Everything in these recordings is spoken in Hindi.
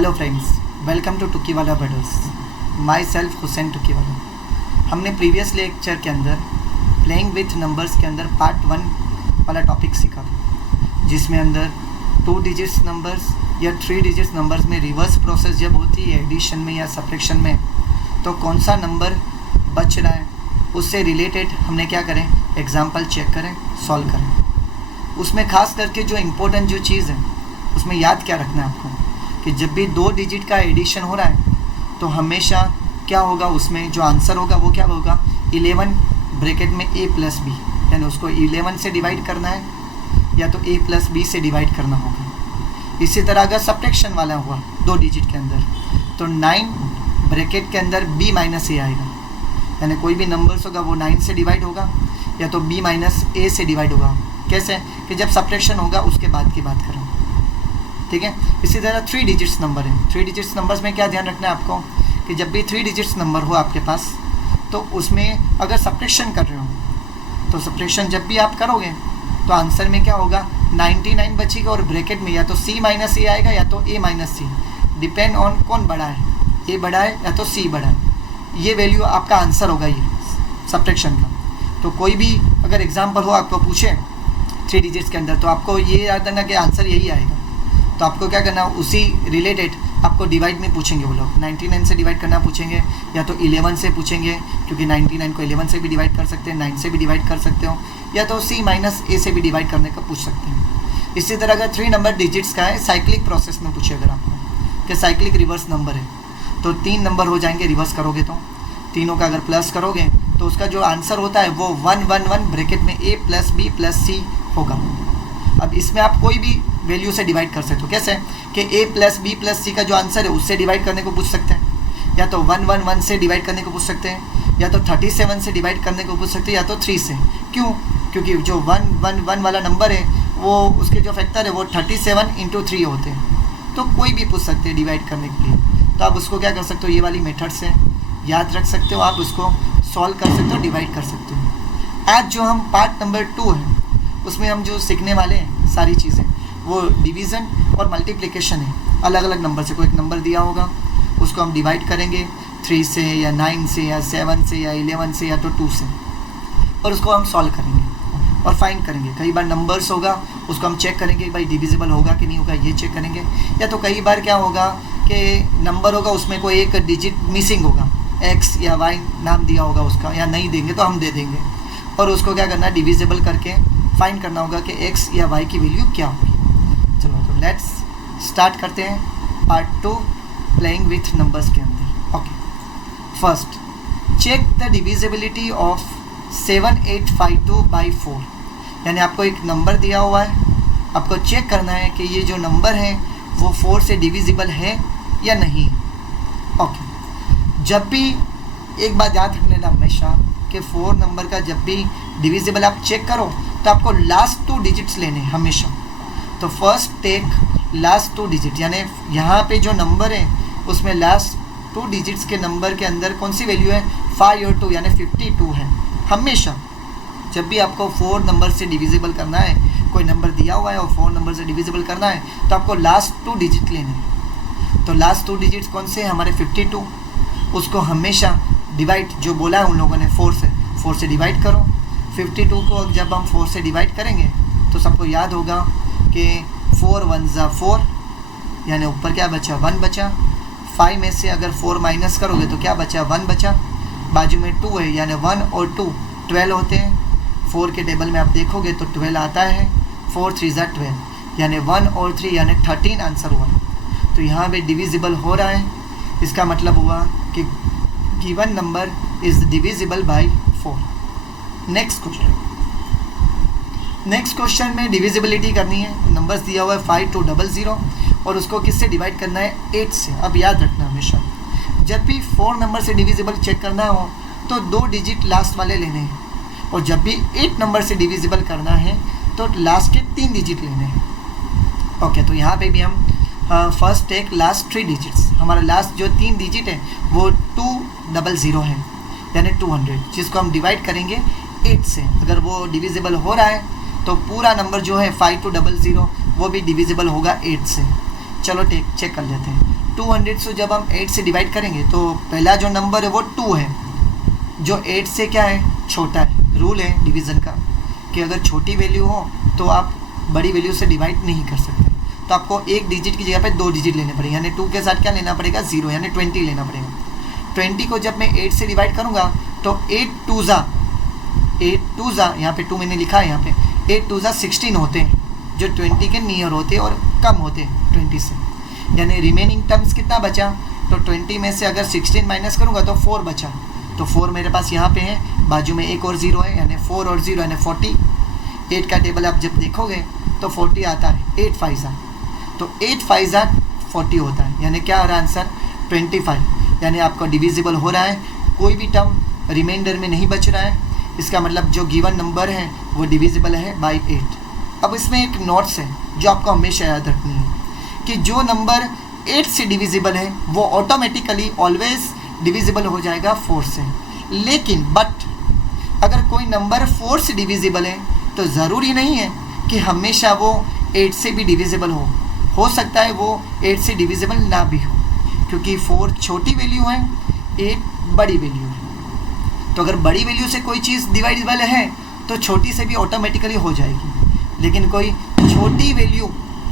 Hello friends, welcome to Tukiwala brothers. Myself Hussain Tukiwala. हमने प्रीवियस लेक्चर के अंदर प्लेइंग विथ नंबर्स के अंदर पार्ट 1 वाला टॉपिक सीखा था, जिसमें अंदर 2 डिजिट्स नंबर्स या 3 डिजिट्स नंबर्स में रिवर्स प्रोसेस जब होती है एडिशन में या सब्ट्रैक्शन में, तो कौन सा नंबर बच रहा है उससे रिलेटेड हमने क्या करें, एग्जाम्पल चेक करें, सॉल्व करें। उसमें खास करके जो इम्पोर्टेंट जो चीज़ है उसमें याद क्या रखना है आपको कि जब भी 2 डिजिट का एडिशन हो रहा है तो हमेशा क्या होगा, उसमें जो आंसर होगा वो क्या होगा, 11 ब्रैकेट में a प्लस बी, यानी उसको 11 से डिवाइड करना है या तो a प्लस बी से डिवाइड करना होगा। इसी तरह अगर सब्ट्रैक्शन वाला हुआ 2 डिजिट के अंदर तो 9 ब्रैकेट के अंदर b माइनस ए आएगा, यानी कोई भी नंबर्स होगा वो 9 से डिवाइड होगा या तो b माइनस ए से डिवाइड होगा। कैसे कि जब सब्ट्रैक्शन होगा उसके बाद की बात करें, ठीक है। इसी तरह 3 डिजिट्स नंबर है। 3 डिजिट्स नंबर्स में क्या ध्यान रखना है आपको कि जब भी 3 डिजिट्स नंबर हो आपके पास तो उसमें अगर सब्ट्रैक्शन कर रहे हो तो सब्ट्रैक्शन जब भी आप करोगे तो आंसर में क्या होगा, 99 बचेगा और ब्रैकेट में या तो c माइनस ए आएगा या तो a minus C, depend on कौन बड़ा है, a बड़ा है या तो c बड़ा है। ये वैल्यू आपका आंसर होगा ये सब्ट्रैक्शन का। तो कोई भी अगर एग्जाम्पल हो आपको पूछे 3 डिजिट्स के अंदर तो आपको ये याद रखना कि आंसर यही आएगा। तो आपको क्या करना, उसी रिलेटेड आपको डिवाइड में पूछेंगे वो लोग, 99 से डिवाइड करना पूछेंगे या तो 11 से पूछेंगे, क्योंकि 99 को 11 से भी डिवाइड कर सकते हैं, 9 से भी डिवाइड कर सकते हो, या तो c माइनस ए से भी डिवाइड करने का पूछ सकते हैं। इसी तरह अगर 3 नंबर डिजिट्स का है, साइक्लिक प्रोसेस में पूछे अगर आपको कि साइक्लिक रिवर्स नंबर है तो 3 नंबर हो जाएंगे रिवर्स करोगे तो, तीनों का अगर प्लस करोगे तो उसका जो आंसर होता है वो 111 ब्रैकेट में a प्लस बी प्लस सी होगा। अब इसमें आप कोई भी वैल्यू से डिवाइड कर सकते हो, कैसे कि a प्लस बी प्लस सी का जो आंसर है उससे डिवाइड करने को पूछ सकते हैं, या तो 111 से डिवाइड करने को पूछ सकते हैं, या तो 37 से डिवाइड करने को पूछ सकते हैं, या तो 3 से। क्यों? क्योंकि जो 111 वाला नंबर है वो उसके जो फैक्टर है वो 37 इंटू 3 होते हैं, तो कोई भी पूछ सकते हैं डिवाइड करने के लिए। तो आप उसको क्या कर सकते हो, ये वाली मेथड से याद रख सकते हो, आप उसको सॉल्व कर सकते हो, डिवाइड कर सकते हो। आज जो हम पार्ट नंबर 2 है उसमें हम जो सीखने वाले हैं सारी चीज़ें वो डिवीज़न और मल्टीप्लिकेशन है। अलग अलग नंबर से कोई एक नंबर दिया होगा उसको हम डिवाइड करेंगे 3 से या 9 से या 7 से या 11 से या तो 2 से, और उसको हम सॉल्व करेंगे और फाइंड करेंगे। कई बार नंबर्स होगा उसको हम चेक करेंगे भाई डिविजिबल होगा कि नहीं होगा, ये चेक करेंगे। या तो कई बार क्या होगा कि नंबर होगा उसमें कोई एक डिजिट मिसिंग होगा, x या y नाम दिया होगा उसका, या नहीं देंगे तो हम दे देंगे, और उसको क्या करना है, डिविजिबल करके फाइंड करना होगा कि x या y की वैल्यू क्या होगी। चलो तो लेट्स स्टार्ट करते हैं पार्ट 2 प्लेइंग विथ नंबर्स के अंदर। Okay, first check the divisibility of 7852 by 4, यानी आपको एक नंबर दिया हुआ है, आपको चेक करना है कि ये जो नंबर है वो 4 से डिविजिबल है या नहीं। ओके, जब भी एक बात याद रख लेना हमेशा कि 4 नंबर का जब भी डिविजिबल आप चेक करो तो आपको लास्ट 2 डिजिट्स लेने हमेशा। तो फर्स्ट टेक लास्ट 2 डिजिट, यानी यहाँ पे जो नंबर है उसमें लास्ट 2 डिजिट्स के नंबर के अंदर कौन सी वैल्यू है, 5 और 2 यानी 52 है। हमेशा जब भी आपको 4 नंबर से डिविजिबल करना है, कोई नंबर दिया हुआ है और 4 नंबर से डिविजिबल करना है तो आपको लास्ट 2 डिजिट लेने हैं। तो लास्ट 2 डिजिट्स कौन से हैं हमारे, 52, उसको हमेशा डिवाइड जो बोला है उन लोगों ने 4 से डिवाइड करो। 52 को जब हम 4 से डिवाइड करेंगे तो सबको याद होगा कि 4 1 ज़ा 4, यानी ऊपर क्या बचा, 1 बचा। 5 में से अगर 4 माइनस करोगे तो क्या बचा, 1 बचा। बाजू में 2 है यानी 1 और 2 12 होते हैं। 4 के टेबल में आप देखोगे तो 12 आता है, 4 3 ज़ा 12, यानी 1 और 3 यानी 13 आंसर हुआ। तो यहाँ पे डिविजिबल हो रहा है, इसका मतलब हुआ कि given number is divisible by 4। Next question में डिविजिबिलिटी करनी है, नंबर्स दिया हुआ है 5200 और उसको किससे डिवाइड करना है, 8 से। अब याद रखना हमेशा जब भी 4 नंबर से डिविजिबल चेक करना हो तो 2 डिजिट लास्ट वाले लेने हैं, और जब भी 8 नंबर से डिविजिबल करना है तो लास्ट के 3 डिजिट लेने हैं। ओके, तो यहाँ पे भी हम फर्स्ट टेक लास्ट 3 डिजिट्स, हमारा लास्ट जो 3 डिजिट है वो 200 है यानी 200, जिसको हम डिवाइड करेंगे 8 से। अगर वो डिविजिबल हो रहा है तो पूरा नंबर जो है 5200 वो भी डिविजिबल होगा 8 से। चलो चेक कर लेते हैं। 200 से जब हम 8 से डिवाइड करेंगे तो पहला जो नंबर है वो 2 है, जो 8 से क्या है, छोटा है। रूल है डिवीज़न का कि अगर छोटी वैल्यू हो तो आप बड़ी वैल्यू से डिवाइड नहीं कर सकते, तो आपको एक डिजिट की जगह पे 2 डिजिट लेने पड़ेंगे, यानी 2 के साथ क्या लेना पड़ेगा, 0, यानी 20 लेना पड़ेगा। 20 को जब मैं 8 से डिवाइड करूँगा तो 8 2 ज़ा, यहाँ पे 2 मैंने लिखा है, यहाँ पे 8 2 ज़ा 16 होते हैं, जो 20 के नियर होते हैं और कम होते हैं 20 से, यानी रिमेनिंग टर्म्स कितना बचा, तो 20 में से अगर 16 माइनस करूँगा तो 4 बचा, तो 4 मेरे पास यहाँ पे है, बाजू में एक और 0 है, यानी 4 और 0 यानी 40। 8 का टेबल आप जब देखोगे तो 40 आता है, 8 5 ज़ा, तो 8 5 ज़ा 40 होता है, यानी क्या आ रहा है आंसर, 25, यानी आपका डिविजिबल हो रहा है, कोई भी टर्म रिमाइंडर में नहीं बच रहा है, इसका मतलब जो गिवन नंबर है वो डिविजिबल है बाय 8। अब इसमें एक नोट्स है जो आपको हमेशा याद रखनी है कि जो नंबर 8 से डिविजिबल है वो ऑटोमेटिकली ऑलवेज डिविजिबल हो जाएगा 4 से, लेकिन बट अगर कोई नंबर 4 से डिविजिबल है तो ज़रूरी नहीं है कि हमेशा वो 8 से भी डिविजिबल हो सकता है वो 8 से डिविजिबल ना भी हो, क्योंकि 4 छोटी वैल्यू है, 8 बड़ी वैल्यू है। तो अगर बड़ी वैल्यू से कोई चीज़ डिवाइडेबल है तो छोटी से भी ऑटोमेटिकली हो जाएगी, लेकिन कोई छोटी वैल्यू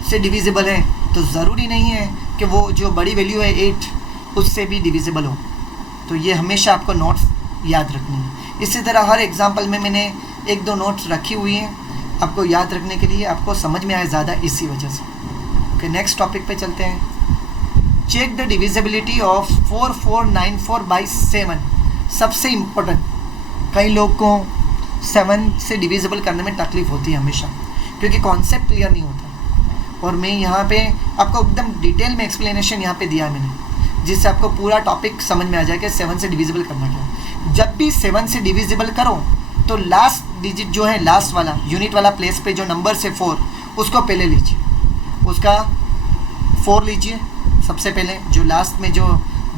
से डिविजिबल है तो ज़रूरी नहीं है कि वो जो बड़ी वैल्यू है 8 उससे भी डिविजिबल हो। तो ये हमेशा आपको नोट्स याद रखनी है। इसी तरह हर एग्जांपल में मैंने 1-2 नोट्स रखी हुई हैं आपको याद रखने के लिए, आपको समझ में आए ज़्यादा इसी वजह से। ओके, नेक्स्ट टॉपिक पे चलते हैं। Check the divisibility of 4494 by 7। सबसे इम्पोर्टेंट, कई लोग को 7 से डिविजिबल करने में तकलीफ होती है हमेशा, क्योंकि कॉन्सेप्ट क्लियर नहीं होता, और मैं यहाँ पे आपको एकदम डिटेल में एक्सप्लेनेशन यहाँ पे दिया है मैंने, जिससे आपको पूरा टॉपिक समझ में आ जाए कि 7 से डिविजिबल करना क्या। जब भी 7 से डिविजिबल करो तो लास्ट डिजिट जो है, लास्ट वाला यूनिट वाला प्लेस पे जो नंबर से 4, उसको पहले लीजिए, उसका 4 लीजिए सबसे पहले, जो लास्ट में जो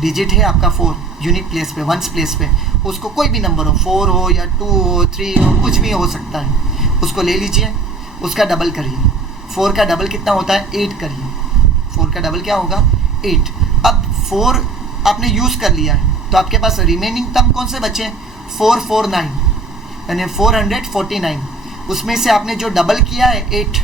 डिजिट है आपका 4 यूनिट प्लेस पे, वंस प्लेस पे, उसको कोई भी नंबर हो, 4 हो या 2 हो, 3 हो, कुछ भी हो सकता है, उसको ले लीजिए, उसका डबल करिए। 4 का डबल कितना होता है, 8 करिए। 4 का डबल क्या होगा, 8। अब 4 आपने यूज़ कर लिया है तो आपके पास रिमेनिंग टर्म कौन से बचे, 449, यानी 449। उसमें से आपने जो डबल किया है 8,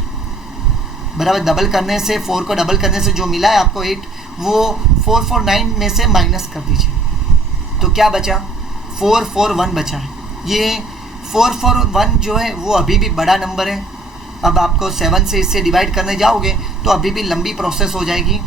बराबर, डबल करने से 4 को डबल करने से जो मिला है आपको 8, वो 449 में से माइनस कर दीजिए, तो क्या बचा, 441 बचा है। ये 441 जो है वो अभी भी बड़ा नंबर है। अब आपको 7 से इससे डिवाइड करने जाओगे तो अभी भी लंबी प्रोसेस हो जाएगी,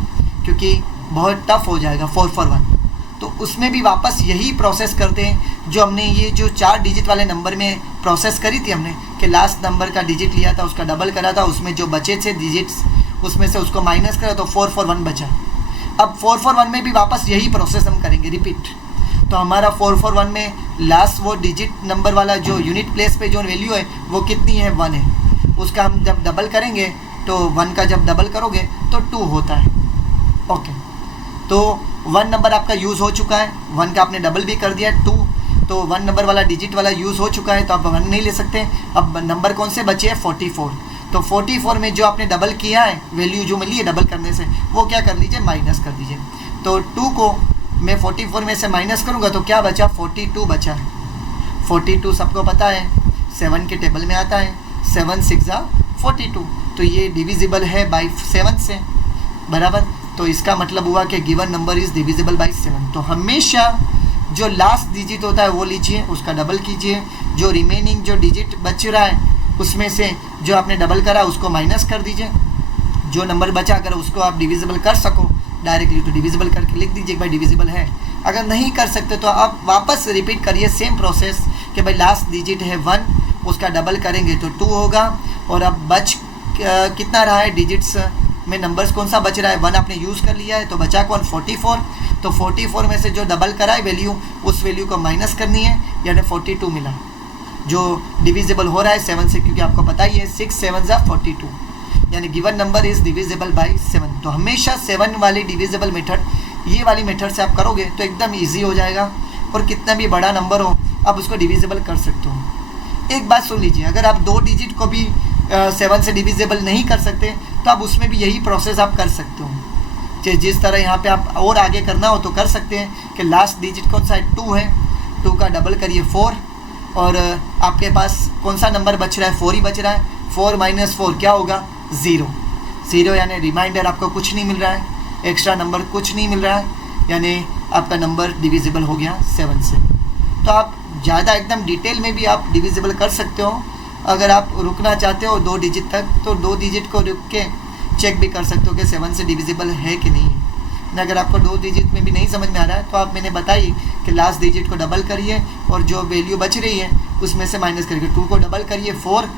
क्योंकि बहुत टफ हो जाएगा 441। तो उसमें भी वापस यही प्रोसेस करते हैं जो हमने ये जो 4 डिजिट वाले नंबर में प्रोसेस करी थी हमने, कि लास्ट नंबर का डिजिट लिया था, उसका डबल करा था, उसमें जो बचे थे डिजिट्स उसमें से उसको माइनस करा तो 441 बचा। अब 441 में भी वापस यही प्रोसेस हम करेंगे, रिपीट। तो हमारा 441 में लास्ट वो डिजिट नंबर वाला जो यूनिट प्लेस पे जो वैल्यू है वो कितनी है, 1 है। उसका हम जब डबल करेंगे तो 1 का जब डबल करोगे तो 2 होता है। ओके, तो 1 नंबर आपका यूज़ हो चुका है, 1 का आपने डबल भी कर दिया 2, तो 1 नंबर वाला डिजिट वाला यूज़ हो चुका है, तो आप 1 नहीं ले सकते। अब नंबर कौन से बचे हैं, 44। तो 44 में जो आपने डबल किया है, वैल्यू जो मिली है डबल करने से, वो क्या कर लीजिए, माइनस कर दीजिए। तो 2 को मैं 44 में से माइनस करूँगा तो क्या बचा, 42 बचा है। 42 सबको पता है 7 के टेबल में आता है, 7 6 ज़ा 42, तो ये डिविजिबल है बाई 7 से, बराबर। तो इसका मतलब हुआ कि given number is divisible by 7। तो हमेशा जो लास्ट डिजिट होता है वो लीजिए, उसका डबल कीजिए, जो रिमेनिंग जो डिजिट बच रहा है उसमें से जो आपने डबल करा उसको माइनस कर दीजिए, जो नंबर बचा अगर उसको आप डिविजिबल कर सको डायरेक्टली तो डिविजिबल करके लिख दीजिए भाई डिविजिबल है। अगर नहीं कर सकते तो आप वापस रिपीट करिए सेम प्रोसेस कि भाई लास्ट डिजिट है 1, उसका डबल करेंगे तो 2 होगा। और अब बच कितना रहा है डिजिट्स में, नंबर्स कौन सा बच रहा है, 1 आपने यूज़ कर लिया है तो बचा कौन, 44। तो 44 में से जो डबल करा है वैल्यू, उस वैल्यू को माइनस करनी है, यानी 42 मिला जो डिविजिबल हो रहा है 7 से, क्योंकि आपको पता ही है 6 7 ज़ा 42, यानी given number is divisible by 7। तो हमेशा 7 वाली डिविजिबल मेथड, ये वाली मेथड से आप करोगे तो एकदम ईजी हो जाएगा, और कितना भी बड़ा नंबर हो आप उसको डिविजिबल कर सकते हो। एक बात सुन लीजिए, अगर आप 2 डिजिट को भी 7 से डिविजिबल नहीं कर सकते तो आप उसमें भी यही प्रोसेस आप कर सकते हो। जिस तरह यहाँ पे आप और आगे करना हो तो कर सकते हैं कि लास्ट डिजिट कौन सा है, 2 है, 2 का डबल करिए 4, और आपके पास कौन सा नंबर बच रहा है, 4 ही बच रहा है। 4 - 4 क्या होगा, 0। 0 यानी रिमाइंडर आपको कुछ नहीं मिल रहा है, एक्स्ट्रा नंबर कुछ नहीं मिल रहा है, यानी आपका नंबर डिविजिबल हो गया 7 से। तो आप ज़्यादा एकदम डिटेल में भी आप डिविजिबल कर सकते हो। अगर आप रुकना चाहते हो 2 डिजिट तक तो 2 डिजिट को रुक के चेक भी कर सकते हो कि 7 से डिविजिबल है कि नहीं है। अगर आपको 2 डिजिट में भी नहीं समझ में आ रहा है तो आप मैंने बताई कि लास्ट डिजिट को डबल करिए और जो वैल्यू बच रही है उसमें से माइनस करिए। 2 को डबल करिए 4,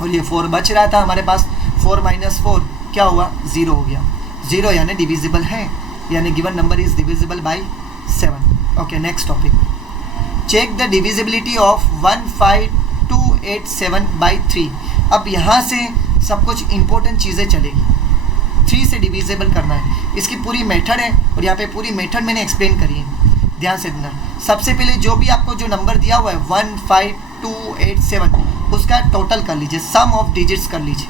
और ये 4 बच रहा था हमारे पास, 4 - 4 क्या हुआ, 0 हो गया। 0 यानी डिविजिबल है, यानी given number is divisible by 7। Okay, next topic, check the divisibility of 15287 by 3। अब यहाँ से सब कुछ इंपॉर्टेंट चीज़ें चलेगी। 3 से डिविजिबल करना है, इसकी पूरी मेथड है और यहाँ पे पूरी मेथड मैंने एक्सप्लेन करी है, ध्यान से देना। सबसे पहले जो भी आपको जो नंबर दिया हुआ है 15287 उसका टोटल कर लीजिए, सम ऑफ डिजिट्स कर लीजिए।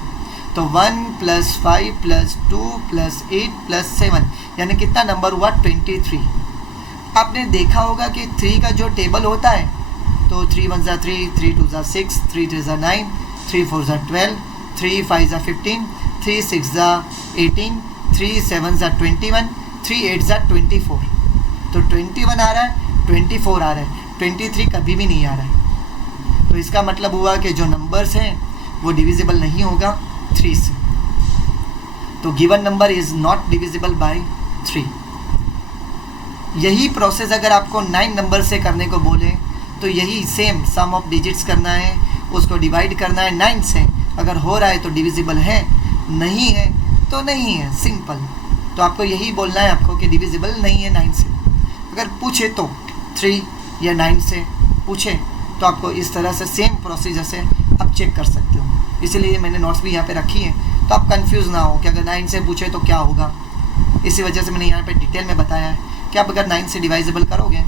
तो 1 + 5 + 2 + 8 + 7 यानी कितना नंबर हुआ, 23। आपने देखा होगा कि 3 का जो टेबल होता है तो 3 × 1 = 3, 3 × 2 = 6, 3 × 3 = 9, 3 × 4 = 12, 3 × 5 = 15, 3 × 6 = 18, 3 × 7 = 21, 3 × 8 = 24। तो 21 आ रहा है, 24 आ रहा है, 23 कभी भी नहीं आ रहा है। तो इसका मतलब हुआ कि जो नंबर्स हैं वो डिविजिबल नहीं होगा 3 से। तो given number is not divisible by 3। यही प्रोसेस अगर आपको 9 नंबर से करने को बोले तो यही सेम सम ऑफ डिजिट्स करना है, उसको डिवाइड करना है 9 से। अगर हो रहा है तो डिविजिबल है, नहीं है तो नहीं है, सिंपल। तो आपको यही बोलना है आपको कि डिविजिबल नहीं है 9 से। अगर पूछे तो 3 या 9 से पूछे तो आपको इस तरह से सेम प्रोसीजर से आप चेक कर सकते हो। इसीलिए मैंने नोट्स भी यहाँ पे रखी है तो आप कंफ्यूज ना हो कि अगर 9 से पूछे तो क्या होगा। इसी वजह से मैंने यहाँ पे डिटेल में बताया है कि आप अगर 9 से डिवाइजिबल करोगे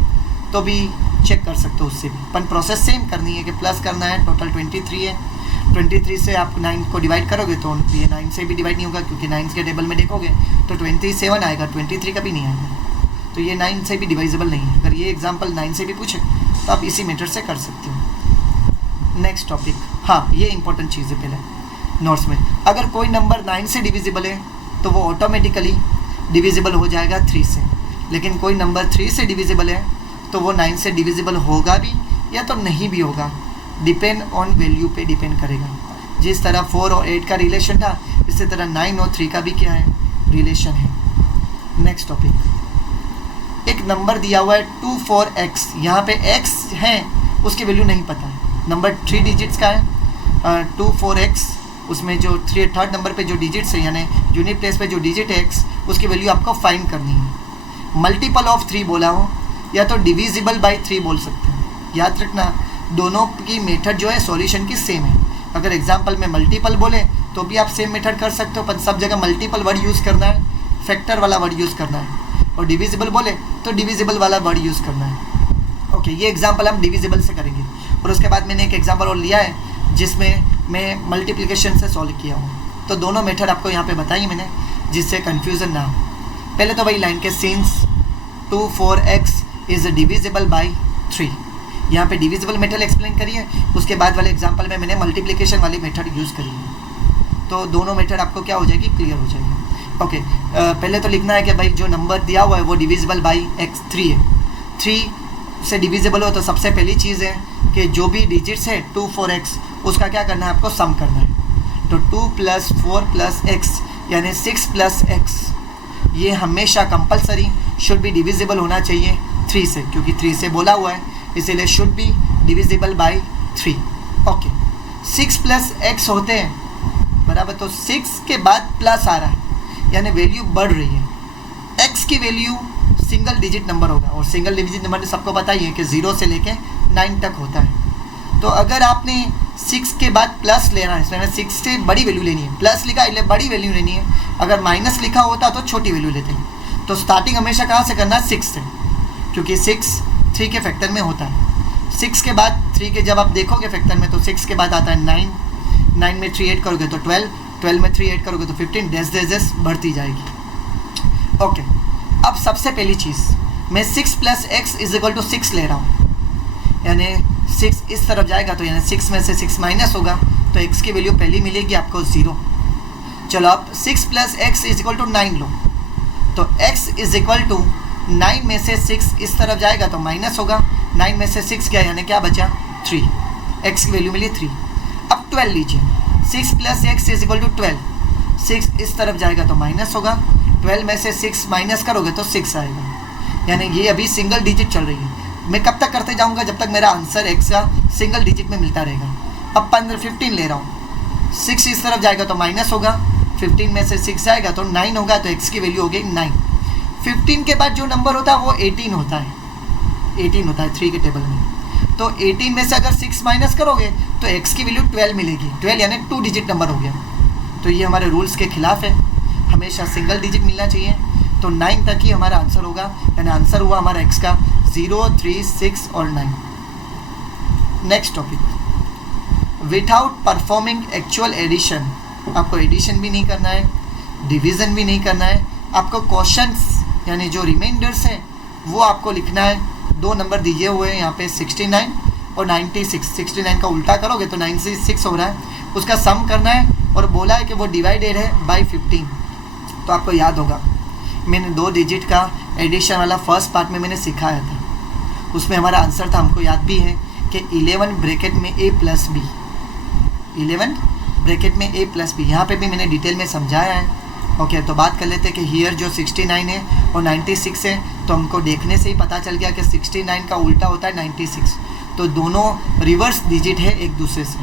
तो भी चेक कर सकते हो, उससे भी अपन प्रोसेस सेम करनी है कि प्लस करना है। टोटल 23 है, 23 से आप 9 को डिवाइड करोगे तो ये 9 से भी डिवाइड नहीं होगा क्योंकि 9 के टेबल में देखोगे तो 27 आएगा, 23 का भी नहीं आएगा। तो ये 9 से भी डिवाइजिबल नहीं है। अगर ये एग्जांपल 9 से भी पूछे तो आप इसी मेथड से कर सकते हो। नेक्स्ट टॉपिक, हाँ ये इंपॉर्टेंट चीज़ है पहले नोट्स में। अगर कोई नंबर 9 से डिविजिबल है तो वो ऑटोमेटिकली डिविजिबल हो जाएगा 3 से। लेकिन कोई नंबर 3 से डिविजिबल है तो वो 9 से डिविजिबल होगा भी या तो नहीं भी होगा, डिपेंड ऑन वैल्यू पे डिपेंड करेगा। जिस तरह 4 और 8 का रिलेशन था इसी तरह 9 और 3 का भी क्या है, रिलेशन है। नेक्स्ट टॉपिक, एक नंबर दिया हुआ है 24x, यहाँ पे x है उसकी वैल्यू नहीं पता है। नंबर 3 डिजिट्स का है 24x, उसमें जो थर्ड नंबर पे जो डिजिट्स है यानी यूनिट प्लेस पे जो डिजिट है x उसकी वैल्यू आपको फाइंड करनी है। मल्टीपल ऑफ 3 बोला हो या तो डिविजिबल बाय 3 बोल सकते हैं। याद रखना दोनों की मेथड जो है सॉल्यूशन की सेम है। अगर एग्जांपल में मल्टीपल बोले तो भी आप सेम मेथड कर सकते हो, पर सब जगह मल्टीपल वर्ड यूज़ करना है, फैक्टर वाला वर्ड यूज़ करना है। और डिविजिबल बोले तो डिविजिबल वाला वर्ड यूज़ करना है। ओके, ये एग्जांपल हम डिविजिबल से करेंगे। और उसके बाद मैंने एक एग्जांपल और लिया है जिसमें मैं मल्टीप्लिकेशन से सॉल्व किया हूँ। तो दोनों मेथड आपको यहाँ पे बताई मैंने जिससे कन्फ्यूज़न ना हो। पहले तो वही लाइन के since 24x is divisible by 3, यहाँ पे डिविजिबल मेथड एक्सप्लेन करिए। उसके बाद वाले एग्जांपल में मैंने मल्टीप्लिकेशन वाली मेथड यूज़ करी है। तो दोनों मेथड आपको क्या हो जाएगी, क्लियर हो जाएगी। ओके, पहले तो लिखना है कि भाई जो नंबर दिया हुआ है वो डिविजिबल बाई x 3 है। 3 से डिविजिबल हो तो सबसे पहली चीज़ है कि जो भी डिजिट्स है 24x उसका क्या करना है, आपको सम करना है। तो 2 + 4 + x यानी 6 + x, ये हमेशा कंपलसरी शुड बी डिविजिबल होना चाहिए 3 से, क्योंकि 3 से बोला हुआ है इसीलिए should be divisible by 3। Okay, 6 + x होते हैं बराबर, तो 6 के बाद प्लस आ रहा है यानी वैल्यू बढ़ रही है। x की वैल्यू सिंगल डिजिट नंबर होगा और सिंगल डिजिट नंबर सबको पता ही है कि 0 से लेके 9 तक होता है। तो अगर आपने 6 के बाद प्लस लेना है, इसमें 6 से बड़ी वैल्यू लेनी है, प्लस लिखा इसलिए बड़ी वैल्यू लेनी है। अगर माइनस लिखा होता तो छोटी वैल्यू लेते हैं। तो स्टार्टिंग हमेशा कहाँ से करना है, 6 से, क्योंकि 6 3 के फैक्टर में होता है। 6 के बाद 3 के जब आप देखोगे फैक्टर में तो 6 के बाद आता है 9, 9 में 3 ऐड करोगे तो 12, 12 में 3 ऐड करोगे तो 15, डेस बढ़ती जाएगी। ओके, अब सबसे पहली चीज़, मैं 6 plus X is equal to 6 ले रहा हूँ, यानी 6 इस तरफ जाएगा तो यानी 6 में से 6 माइनस होगा तो x की वैल्यू पहली मिलेगी आपको 0। चलो अब 6 plus X is equal to 9 लो, तो x इज इक्वल टू 9 में से 6 इस तरफ जाएगा तो माइनस होगा, 9 में से 6 क्या यानी क्या बचा 3, x की वैल्यू मिली 3। अब 12 लीजिए, 6 plus X is equal to 12, 6 इस तरफ जाएगा तो माइनस होगा, 12 में से 6 माइनस करोगे तो 6 आएगा, यानी ये अभी सिंगल डिजिट चल रही है। मैं कब तक करते जाऊंगा जब तक मेरा आंसर x का सिंगल डिजिट में मिलता रहेगा। अब 15 ले रहा हूँ, 6 इस तरफ जाएगा तो माइनस होगा, 15 में से 6 जाएगा तो 9 होगा, तो x की वैल्यू हो गई 9। 15 के बाद जो नंबर होता है वो 18 होता है, 18 होता है 3 के टेबल में। तो 18 में से अगर 6 माइनस करोगे तो x की वैल्यू 12 मिलेगी, 12 यानी 2 डिजिट नंबर हो गया। तो ये हमारे रूल्स के खिलाफ है, हमेशा सिंगल डिजिट मिलना चाहिए। तो 9 तक ही हमारा आंसर होगा, यानी आंसर हुआ हमारा x का 0, 3, 6 और 9। Next topic, without performing actual addition, आपको एडिशन भी नहीं करना है, डिवीज़न भी नहीं करना है, आपको क्वेश्चंस यानी जो रिमाइंडर्स हैं वो आपको लिखना है। 2 नंबर दिए हुए हैं यहाँ पे 69 और 96, 69 का उल्टा करोगे तो 96 हो रहा है, उसका सम करना है और बोला है कि वो डिवाइडेड है बाय 15। तो आपको याद होगा मैंने 2 डिजिट का एडिशन वाला फर्स्ट पार्ट में मैंने सिखाया था, उसमें हमारा आंसर था, हमको याद भी है कि 11 ब्रैकेट में a प्लस बी, 11 ब्रैकेट में a प्लस बी, यहाँ पे भी मैंने डिटेल में समझाया है। ओके, तो बात कर लेते हैं कि हियर जो 69 है और 96 है, तो हमको देखने से ही पता चल गया कि 69 का उल्टा होता है 96, तो दोनों रिवर्स डिजिट है एक दूसरे से।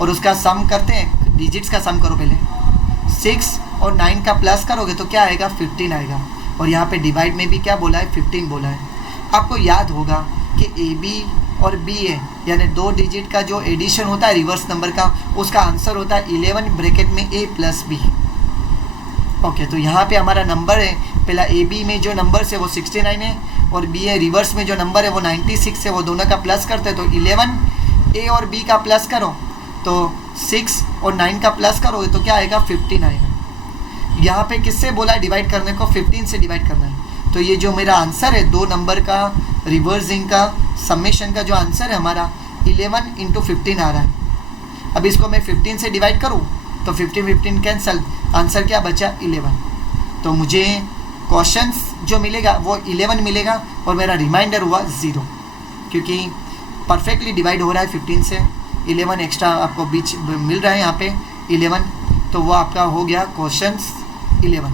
और उसका सम करते हैं, डिजिट्स का सम करो पहले, 6 और 9 का प्लस करोगे तो क्या आएगा 15 आएगा, और यहाँ पे डिवाइड में भी क्या बोला है 15 बोला है। आपको याद होगा कि ए बी और बी ए यानी 2 डिजिट का जो एडिशन होता है रिवर्स नंबर का, उसका आंसर होता है 11 ब्रैकेट में a प्लस बी। ओके, तो यहाँ पे हमारा नंबर है, पहला ए बी में जो नंबर है वो 69 है और बी ए रिवर्स में जो नंबर है वो 96 है, वो दोनों का प्लस करते हैं तो 11 ए और बी का प्लस करो तो 6 और 9 का प्लस करोगे तो क्या आएगा 15 आएगा। यहाँ पे किससे बोला है डिवाइड करने को, 15 से डिवाइड करना है। तो ये जो मेरा आंसर है 2 नंबर का रिवर्सिंग का समेशन का जो आंसर है हमारा 11 × 15 आ रहा है। अब इसको मैं 15 से डिवाइड करूँ तो 15 कैंसल, आंसर क्या बचा 11। तो मुझे क्वेश्चंस जो मिलेगा वो 11 मिलेगा और मेरा रिमाइंडर हुआ 0, क्योंकि परफेक्टली डिवाइड हो रहा है 15 से, 11 एक्स्ट्रा आपको बीच मिल रहा है यहाँ पे 11, तो वो आपका हो गया क्वेश्चंस 11।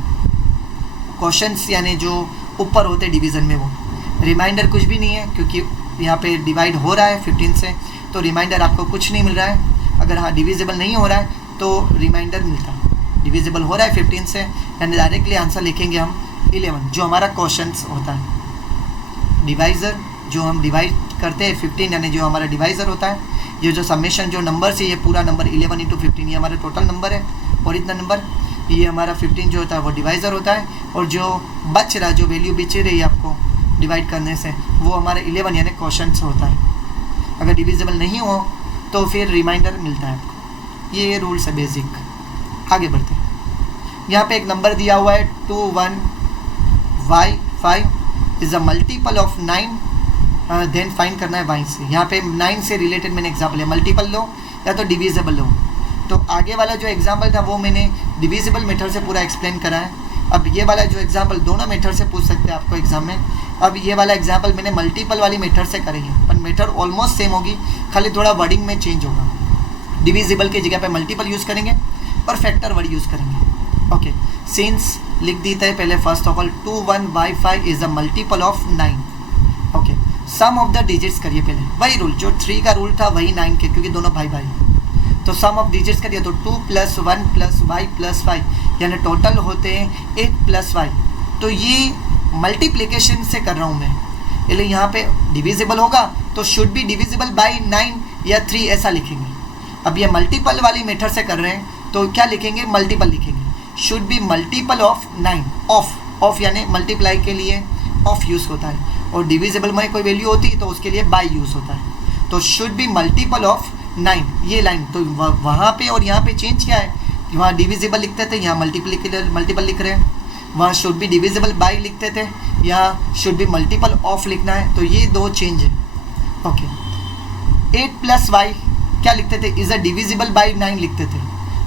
क्वेश्चंस यानी जो ऊपर होते डिवीज़न में, वो रिमाइंडर कुछ भी नहीं है क्योंकि यहाँ पे डिवाइड हो रहा है 15 से, तो रिमाइंडर आपको कुछ नहीं मिल रहा है। अगर हाँ डिविजिबल नहीं हो रहा है तो रिमाइंडर मिलता है, डिविजिबल हो रहा है 15 से, यानी डायरेक्टली आंसर लिखेंगे हम 11 जो हमारा क्वेश्चंस होता है। डिवाइज़र जो हम डिवाइड करते हैं 15 यानी जो हमारा डिवाइज़र होता है, ये जो समेशन जो नंबर से ये पूरा नंबर 11 × 15 ये हमारा टोटल नंबर है, और इतना नंबर ये हमारा 15 जो होता है वो डिवाइज़र होता है, और जो बच रहा जो वैल्यू बच रही है आपको डिवाइड करने से वो हमारा 11 यानी क्वेश्चंस होता है। अगर डिविजिबल नहीं हो तो फिर रिमाइंडर मिलता है आपको। ये रूल्स है बेसिक। आगे बढ़ते हैं, यहाँ पे एक नंबर दिया हुआ है 21y5 is a multiple of 9, then find करना है y से। यहाँ पे 9 से रिलेटेड मैंने एग्जाम्पल है, मल्टीपल लो या तो डिविजिबल लो। तो आगे वाला जो एग्जाम्पल था वो मैंने डिविजिबल मेथड से पूरा एक्सप्लेन करा है। अब ये वाला जो एग्जाम्पल दोनों मेथड से पूछ सकते हैं आपको एग्जाम में। अब ये वाला एग्जाम्पल मैंने मल्टीपल वाली मेथड से करी है, पर मेथड ऑलमोस्ट सेम होगी, खाली थोड़ा वर्डिंग में चेंज होगा। डिविजिबल की जगह पे मल्टीपल यूज़ करेंगे और फैक्टर वर्ड यूज़ करेंगे। ओके, सिंस लिख देते हैं पहले first of all 21y5 is a multiple of 9। Okay, sum of the digits करिए पहले, वही रूल जो 3 का रूल था वही 9 के, क्योंकि दोनों भाई भाई। तो सम ऑफ डिजिट्स करिए तो 2 + 1 + y + 5 यानी टोटल होते हैं 8 + y। तो ये मल्टीप्लिकेशन से कर रहा हूँ मैं, इसलिए यहाँ पे डिविजिबल होगा तो शुड बी डिविजिबल बाय 9 या 3 ऐसा लिखेंगे। अब ये मल्टीपल वाली मेथड से कर रहे हैं तो क्या लिखेंगे, मल्टीपल लिखेंगे, should be multiple of 9। Of यानी मल्टीप्लाई के लिए ऑफ यूज़ होता है, और डिविजिबल में कोई वैल्यू होती है तो उसके लिए बाय यूज़ होता है। तो शुड बी मल्टीपल ऑफ 9 ये लाइन, तो वहाँ पे और यहाँ पे चेंज क्या है, वहाँ डिविजिबल लिखते थे यहाँ मल्टीपल लिख रहे हैं। वहाँ शुड बी डिविजिबल बाई लिखते थे, यहाँ शुड बी मल्टीपल ऑफ लिखना है, तो ये दो चेंज है। ओके, 8 प्लस वाई क्या लिखते थे, इज़ अ डिविजिबल बाई 9 लिखते थे।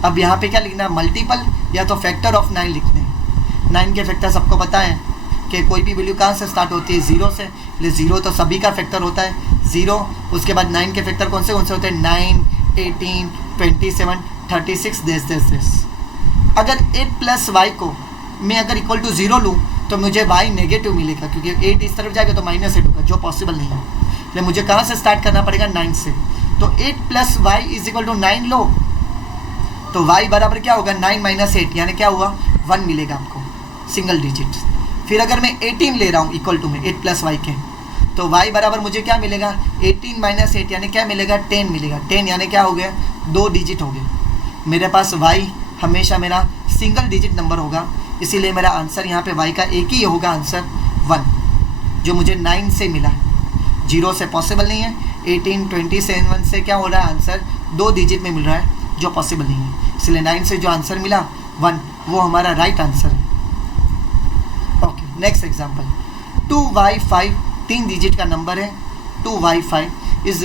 अब यहाँ पे क्या लिखना है, मल्टीपल या तो फैक्टर ऑफ 9 लिखते हैं। 9 के फैक्टर सबको पता है कि कोई भी वैल्यू कहाँ से स्टार्ट होती है, 0 से, इसलिए 0 तो सभी का फैक्टर होता है 0। उसके बाद 9 के फैक्टर कौन से होते हैं, 9, 18, 27, 36 दिस। अगर 8 प्लस वाई को मैं अगर इक्वल टू 0 लूँ तो मुझे y नेगेटिव मिलेगा, क्योंकि 8 इस तरफ जाएगा तो -8 होगा, जो पॉसिबल नहीं है। इसलिए मुझे कहाँ से स्टार्ट करना पड़ेगा, 9 से। तो 8 plus Y is equal to 9 लो, तो y बराबर क्या होगा, 9 माइनस 8, यानी क्या हुआ, 1 मिलेगा आपको, सिंगल डिजिट। फिर अगर मैं 18 ले रहा हूँ इक्वल टू में 8 प्लस वाई के, तो y बराबर मुझे क्या मिलेगा, 18 माइनस 8 यानी क्या मिलेगा, 10 मिलेगा। 10 यानी क्या हो गया, 2 डिजिट हो गए। मेरे पास y हमेशा मेरा सिंगल डिजिट नंबर होगा, इसीलिए मेरा आंसर यहाँ पे y का एक ही होगा, आंसर 1, जो मुझे 9 से मिला। 0 से पॉसिबल नहीं है, 18, 27 से क्या हो रहा है, आंसर 2 डिजिट में मिल रहा है, जो पॉसिबल नहीं है। इसलिए 9 से जो आंसर मिला 1, वो हमारा राइट आंसर है। Okay, next example, 2y5 3 digit का नंबर है। 2y5 इज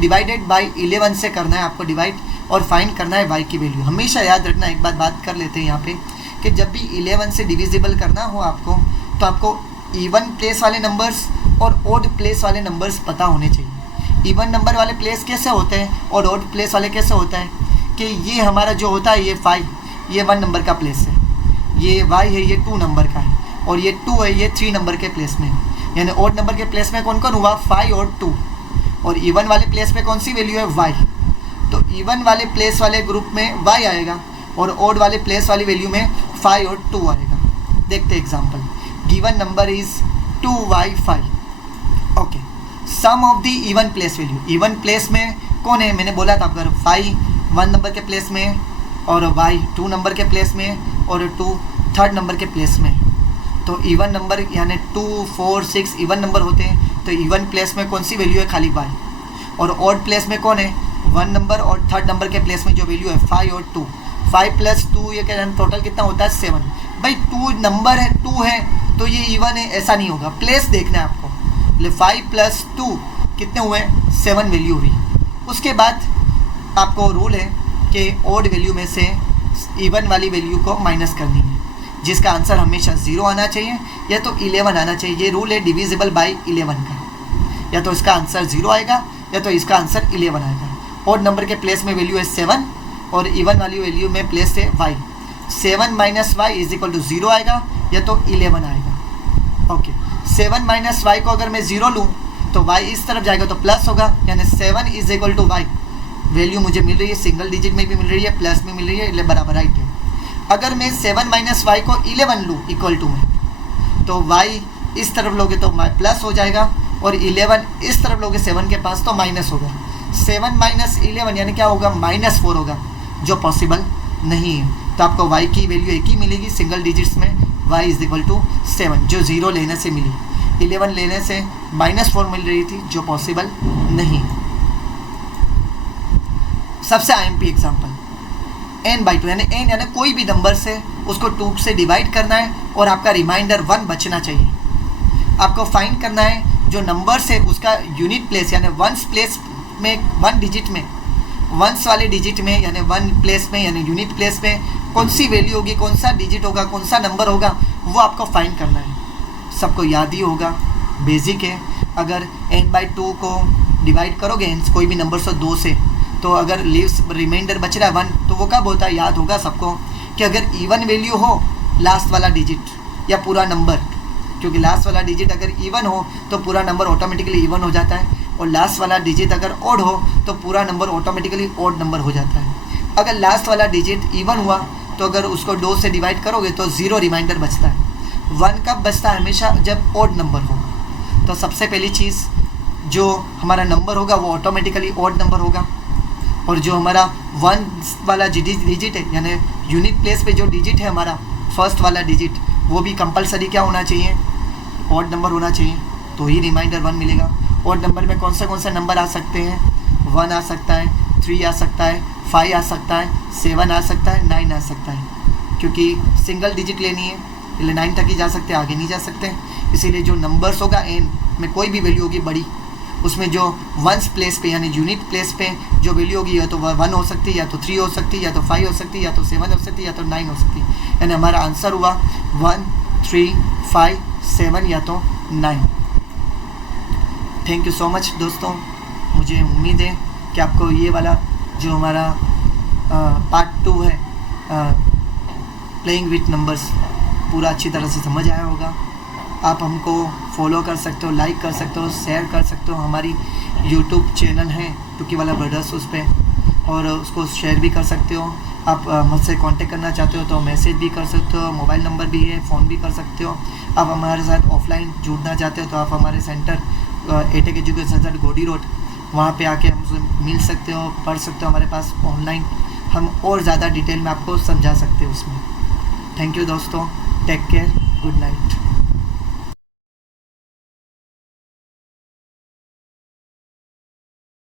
डिवाइडेड बाय 11 से करना है आपको डिवाइड, और फाइंड करना है y की वैल्यू। हमेशा याद रखना, एक बात कर लेते हैं यहाँ पे, कि जब भी 11 से डिविजिबल करना हो आपको, तो आपको इवन प्लेस वाले नंबर्स और ओड प्लेस वाले नंबर्स पता होने चाहिए। इवन नंबर वाले प्लेस कैसे होते हैं और ओड प्लेस वाले कैसे होता है, कि ये हमारा जो होता है, ये 5, ये 1 नंबर का प्लेस है, ये y है, ये 2 नंबर का है, और ये 2 है, ये 3 नंबर के प्लेस में है। यानी ओड नंबर के प्लेस में कौन कौन हुआ, 5 और 2, और इवन वाले प्लेस में कौन सी वैल्यू है, y। तो इवन वाले प्लेस वाले ग्रुप में y आएगा, और ओड वाले प्लेस वाली वैल्यू में 5 और 2 आएगा। देखते example, given number is 2y5। Okay, sum of the even place value, even place में कौन है, मैंने बोला था अगर 5 1 नंबर के प्लेस में, और y 2 नंबर के प्लेस में, और 2 3rd नंबर के प्लेस में। तो इवन नंबर यानी 2, 4, 6 इवन नंबर होते हैं, तो इवन प्लेस में कौन सी वैल्यू है, खाली y। और ऑड प्लेस में कौन है, 1 नंबर और 3rd नंबर के प्लेस में जो वैल्यू है 5 और 2। 5 प्लस 2 ये क्या, टोटल कितना होता है, 7। भाई 2 नंबर है, 2 है, तो ये इवन है, ऐसा नहीं होगा, प्लेस देखना है आपको। 5 प्लस 2 कितने हुए, 7 वैल्यू हुई। उसके बाद आपको रूल है कि ओड वैल्यू में से इवन वाली वैल्यू को माइनस करनी है, जिसका आंसर हमेशा 0 आना चाहिए या तो 11 आना चाहिए। ये रूल है डिविजिबल बाय 11 का, या तो इसका आंसर 0 आएगा या तो इसका आंसर 11 आएगा। ओड नंबर के प्लेस में वैल्यू है 7, और इवन वाली वैल्यू में प्लेस है y। 7 minus Y is equal to 0 आएगा या तो 11 आएगा। ओके, 7 माइनस वाई को अगर मैं 0 लूँ तो y इस तरफ जाएगा तो प्लस होगा, यानी 7 is equal to y। Value मुझे मिल रही है, सिंगल डिजिट में भी मिल रही है, प्लस में मिल रही है, इसलिए बराबर राइट है। अगर मैं 7 माइनस वाई को 11 लूँ इक्वल टू में, तो y इस तरफ लोगे तो प्लस हो जाएगा, और 11 इस तरफ लोगे 7 के पास तो माइनस होगा। 7 माइनस 11 यानी क्या होगा, -4 होगा, जो पॉसिबल नहीं है। तो आपको y की वैल्यू एक ही मिलेगी सिंगल डिजिट्स में, y इज इक्वल टू 7, जो 0 लेने से मिली। 11 लेने से -4 मिल रही थी, जो पॉसिबल नहीं। सबसे IMP एग्जाम्पल, n/2 यानी n यानी कोई भी नंबर से उसको 2 से डिवाइड करना है, और आपका रिमाइंडर 1 बचना चाहिए। आपको फाइंड करना है जो नंबर से उसका यूनिट प्लेस यानी वंस प्लेस में, 1 डिजिट में, वंस वाले डिजिट में यानी 1 प्लेस में यानी यूनिट प्लेस में कौन सी वैल्यू होगी, कौन सा डिजिट होगा, कौन सा नंबर होगा, वो आपको फाइंड करना है। सबको याद ही होगा, बेसिक है। अगर n/2 को डिवाइड करोगे कोई भी नंबर से 2 से, तो अगर लीव्स रिमाइंडर बच रहा है 1, तो वो कब होता है, याद होगा सबको, कि अगर इवन वैल्यू हो लास्ट वाला डिजिट या पूरा नंबर, क्योंकि लास्ट वाला डिजिट अगर इवन हो तो पूरा नंबर ऑटोमेटिकली इवन हो जाता है, और लास्ट वाला डिजिट अगर ओड हो तो पूरा नंबर ऑटोमेटिकली ओड नंबर हो जाता है। अगर लास्ट वाला डिजिट इवन हुआ तो अगर उसको 2 से डिवाइड करोगे तो 0 रिमाइंडर बचता है। 1 कब बचता है, हमेशा जब ओड नंबर हो। तो सबसे पहली चीज़, जो हमारा नंबर होगा वो ऑटोमेटिकली ओड नंबर होगा, और जो हमारा 1 वाला डिजिट है यानी यूनिट प्लेस पे जो डिजिट है हमारा फर्स्ट वाला डिजिट, वो भी कंपलसरी क्या होना चाहिए, ओड नंबर होना चाहिए, तो ही रिमाइंडर 1 मिलेगा। ओड नंबर में कौन से नंबर आ सकते हैं, 1 आ सकता है, 3 आ सकता है, 5 आ सकता है, 7 आ सकता है, 9 आ सकता है। क्योंकि सिंगल डिजिट लेनी है पहले 9 तक ही जा सकते हैं, आगे नहीं जा सकते। इसीलिए जो नंबर्स होगा n में कोई भी वैल्यू होगी बड़ी, उसमें जो वंस प्लेस पे यानी यूनिट प्लेस पे जो वैल्यू होगी या तो 1 हो सकती है, या तो 3 हो सकती है, या तो 5 हो सकती है, या तो 7 हो सकती है, या तो 9 हो सकती है। यानी हमारा आंसर हुआ 1 3 5 7 या तो 9। थैंक यू सो मच दोस्तों। मुझे उम्मीद है कि आपको ये वाला जो हमारा पार्ट 2 है प्लेइंग विथ नंबर्स पूरा अच्छी तरह से समझ आया होगा। आप हमको फॉलो कर सकते हो, लाइक कर सकते हो, शेयर कर सकते हो। हमारी यूट्यूब चैनल है टुकी वाला ब्रदर्स, उस पर, और उसको शेयर भी कर सकते हो। आप मुझसे कांटेक्ट करना चाहते हो तो मैसेज भी कर सकते हो, मोबाइल नंबर भी है, फ़ोन भी कर सकते हो। आप हमारे साथ ऑफलाइन जुड़ना चाहते हो तो आप हमारे सेंटर एटेक एजुकेशन सेंटर गोडी रोड, वहाँ पे आके हमसे मिल सकते हो, पढ़ सकते हो। हमारे पास ऑनलाइन हम और ज़्यादा डिटेल में आपको समझा सकते हो उसमें। थैंक यू दोस्तों, टेक केयर, गुड नाइट।